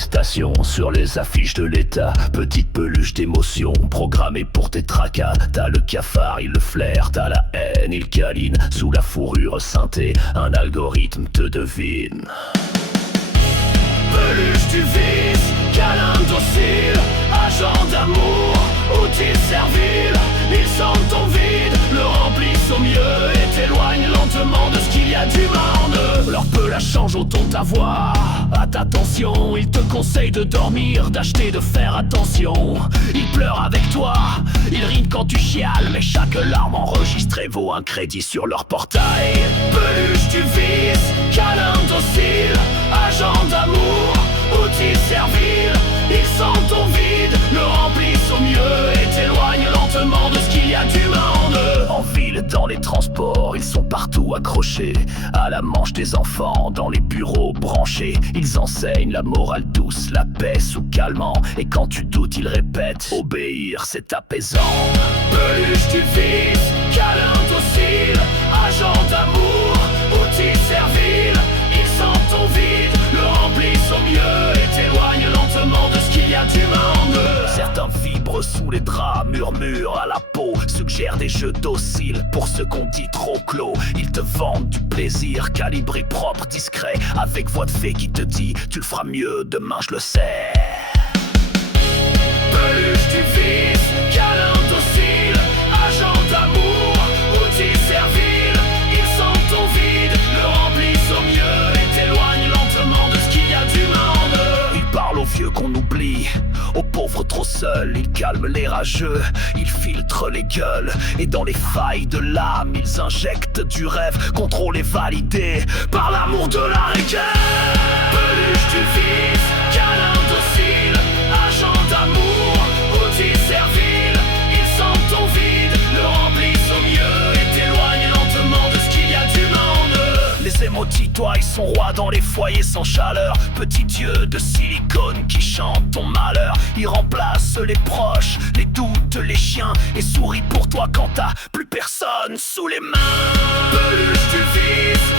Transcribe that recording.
stations, sur les affiches de l'État. Petite peluche d'émotion, programmée pour tes tracas. T'as le cafard, il le flaire, t'as la haine, il câline. Sous la fourrure synthé, un algorithme te devine. Peluche du vice, câlin docile, agent d'amour, outil servile. Ils sentent ton vide, le remplissent au mieux et t'éloignent lentement de ce qu'il y a d'humain en eux. Leur peu la change au ton de ta voix. À ta tension, ils te conseillent de dormir, d'acheter, de faire attention. Ils pleurent avec toi, ils rient quand tu chiales, mais chaque larme enregistrée vaut un crédit sur leur portail. Peluche du vice, câlin docile, agent d'amour, outil servile. Ils sentent ton vide, le remplissent au mieux et t'éloignent lentement de ce qu'il y a d'humain en eux. En ville, dans les transports, ils sont partout accrochés à la manche des enfants, dans les bureaux branchés. Ils enseignent la morale douce, la paix sous calmant. Et quand tu doutes, ils répètent, obéir c'est apaisant. Peluche du vice, câlin docile, agent d'amour, outil servile. Ils sentent ton vide, le remplissent au mieux et t'éloignent lentement de ce qu'il y a d'humain en eux. Certains vibrent sous les draps, murmurent à la peau, suggèrent des jeux dociles pour ceux qu'on dit trop clos. Ils te vendent du plaisir, calibré, propre, discret, avec voix de fée qui te dit tu le feras mieux demain, je le sais. Peluche du vice, câlin docile, agent d'amour, outil servile. Ils sentent ton vide, le remplissent au mieux et t'éloignent lentement de ce qu'il y a d'humain en eux. Ils parlent aux vieux qu'on oublie, aux pauvres trop seuls. Ils calment les rageux, ils filtrent les gueules. Et dans les failles de l'âme, ils injectent du rêve, contrôlé, validé par l'amour de la rigueur. Peluche du vice, câlin docile, agent d'amour, outil servile. Ils sentent ton vide, le remplissent au mieux et t'éloignent lentement de ce qu'il y a d'humain en eux. Les émotis, toi, ils sont rois dans les foyers sans chaleur. Petits dieux de silicone qui chantent ton malheur. Ils remplacent les proches, les doutes, les chiens, et sourient pour toi quand t'as plus personne sous les mains. Peluche du vice,